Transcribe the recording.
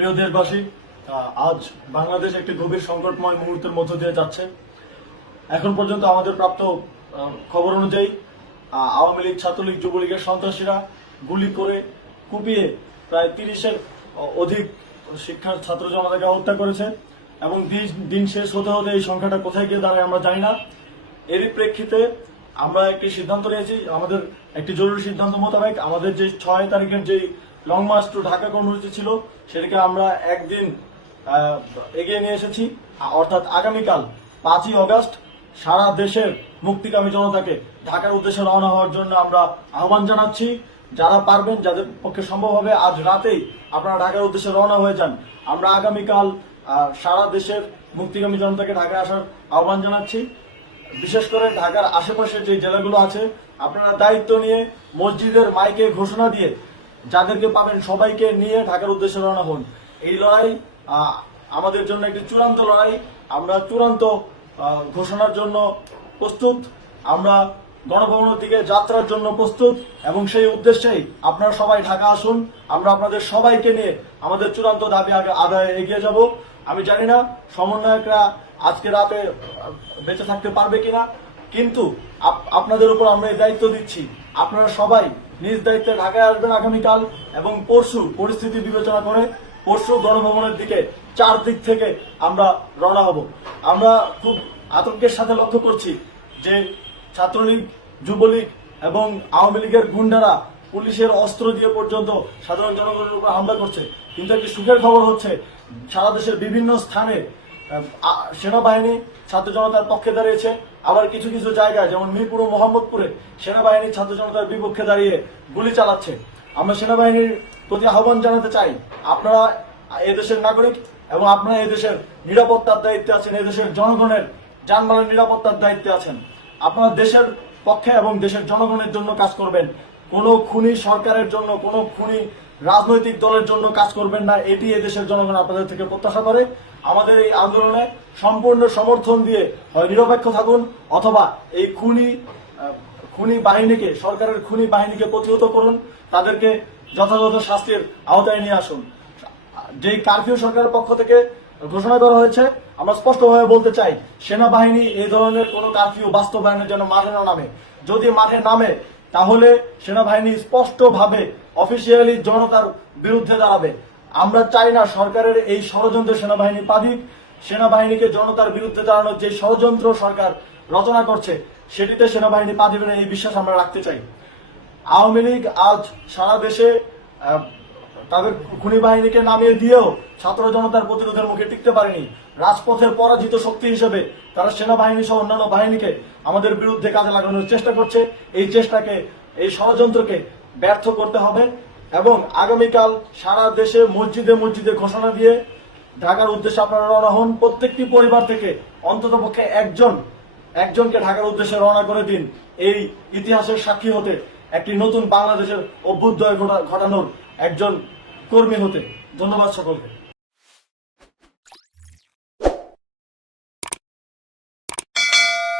প্রিয় দেশবাসী, আজ বাংলাদেশ একটি গভীর সংকটময় মুহূর্তের মধ্য দিয়ে যাচ্ছে। এখন পর্যন্ত আমাদের প্রাপ্ত খবর অনুযায়ী আওয়ামী লীগ, ছাত্রলীগ, যুবলীগের সন্ত্রাসীরা গুলি করে কুপিয়ে প্রায় 30-এর অধিক শিক্ষার ছাত্র জনতাকে হত্যা করেছে এবং দিন শেষ হতে হতে এই সংখ্যাটা কোথায় গিয়ে দাঁড়ায় আমরা জানি না। এরই প্রেক্ষিতে আমরা একটি সিদ্ধান্ত নিয়েছি, আমাদের একটি জরুরি সিদ্ধান্ত মোতাবেক আমাদের যে 6 তারিখের যে লং মার্চ টু ঢাকা কর্মসূচি ছিল সেটাকে আমরা একদিন এগিয়ে নিয়ে এসেছি। অর্থাৎ আগামীকাল 5ই অগস্ট সারা দেশের মুক্তিকামী জনতাকে ঢাকার উদ্দেশ্যে রওনা হওয়ার জন্য আমরা আহ্বান জানাচ্ছি। যারা পারবেন, যাদের পক্ষে সম্ভব হবে, আজ রাতেই আপনারা ঢাকার উদ্দেশ্যে রওনা হয়ে যান। আমরা আগামীকাল সারা দেশের মুক্তিকামী জনতাকে ঢাকায় আসার আহ্বান জানাচ্ছি। বিশেষ করে ঢাকার আশেপাশের যে জেলাগুলো আছে, আপনারা দায়িত্ব নিয়ে মসজিদের মাইকে ঘোষণা দিয়ে যাদেরকে পাবেন সবাইকে নিয়ে ঢাকার উদ্দেশ্যে রওনা হন। এই লড়াই আমাদের জন্য একটি চূড়ান্ত লড়াই। আমরা চূড়ান্ত ঘোষণার জন্য প্রস্তুত, আমরা গণভবনের দিকে যাত্রার জন্য প্রস্তুত এবং সেই উদ্দেশ্যেই আপনারা সবাই ঢাকা আসুন। আমরা আপনাদের সবাইকে নিয়ে আমাদের চূড়ান্ত দাবি আদায়ে এগিয়ে যাব। আমি জানি না সমন্বয়করা আজকে রাতে বেঁচে থাকতে পারবে কিনা, কিন্তু আপনাদের উপর আমরা এই দায়িত্ব দিচ্ছি। আপনারা সবাই নিজ দায়িত্বে ঢাকায় আসবেন আগামীকাল এবং পরশু পরিস্থিতি বিবেচনা করে পরশু গণভবনের দিকে 4 দিক থেকে আমরা রওনা হব। আমরা খুব আতঙ্কের সাথে লক্ষ্য করছি যে ছাত্রলীগ, যুবলীগ এবং আওয়ামী লীগের গুন্ডারা পুলিশের অস্ত্র দিয়ে পর্যন্ত সাধারণ জনগণের উপর হামলা করছে। কিন্তু একটি সুখের খবর হচ্ছে, সারা দেশের বিভিন্ন স্থানে সেনাবাহিনী ছাত্র জনতার পক্ষে দাঁড়িয়েছে। আবার কিছু কিছু জায়গায় যেমন মিরপুর ও মোহাম্মদপুরে সেনাবাহিনী ছাত্র জনতার বিপক্ষে দাঁড়িয়ে গুলি চালাচ্ছে। আমরা সেনাবাহিনীর প্রতি আহ্বান জানাতে চাই, আপনারা এদেশের নাগরিক এবং আপনারা এদেশের নিরাপত্তার দায়িত্বে আছেন, এদেশের জনগণের যানবাহনের নিরাপত্তার দায়িত্বে আছেন। আপনারা দেশের পক্ষে এবং দেশের জনগণের জন্য কাজ করবেন। কোনো খুনি সরকারের জন্য, কোনো খুনি রাজনৈতিক দলের জন্য কাজ করবেন না। এটি এদেশের জনগণ আপনাদের থেকে প্রত্যাশা করে। আমাদের এই আন্দোলনে সম্পূর্ণ সমর্থন দিয়ে হয় নিরপেক্ষ থাকুন, অথবা এই খুনি বাহিনীকে, সরকারের খুনি বাহিনীকে প্রতিহত করুন, তাদেরকে যথাযথ শাস্তির আওতায় নিয়ে আসুন। যে কারফিউ সরকারের পক্ষ থেকে ঘোষণা করা হয়েছে, আমরা স্পষ্টভাবে বলতে চাই, সেনাবাহিনী এই ধরনের কোনো কারফিউ বাস্তবায়নের জন্য মাঠে না নামে। যদি মাঠে নামে তাহলে সেনাবাহিনী স্পষ্টভাবে অফিসিয়ালি জনতার বিরুদ্ধে দাঁড়াবে। আমরা চাই না সরকারের এই ষড়যন্ত্র সেনাবাহিনী পা দিক। সেনাবাহিনীকে জনতার বিরুদ্ধে দাঁড়ানোর যে ষড়যন্ত্র সরকার রচনা করছে সেটিতে সেনাবাহিনী পা দিবে না, এই বিশ্বাস আমরা রাখতে চাই। আওয়ামী লীগ আজ সারা দেশে তাদের খুনি বাহিনীকে নামিয়ে দিয়েও ছাত্র জনতার প্রতিরোধের মুখে টিকতে পারেনি। রাজপথের পরাজিত শক্তি হিসেবে তারা সেনাবাহিনী সহ অন্যান্য বাহিনীকে আমাদের বিরুদ্ধে কাজে লাগানোর চেষ্টা করছে। এই চেষ্টাকে, এই ষড়যন্ত্রকে ব্যর্থ করতে হবে এবং আগামীকাল সারা দেশে মসজিদে মসজিদে ঘোষণা দিয়ে ঢাকার উদ্দেশ্যে আপনারা রওনা হন। প্রত্যেকটি পরিবার থেকে অন্ততপক্ষে একজনকে ঢাকার উদ্দেশ্যে রওনা করে দিন, এই ইতিহাসের সাক্ষী হতে, একটি নতুন বাংলাদেশের অভ্যুদয় ঘটানোর একজন কর্মী হতে। ধন্যবাদ সকলকে।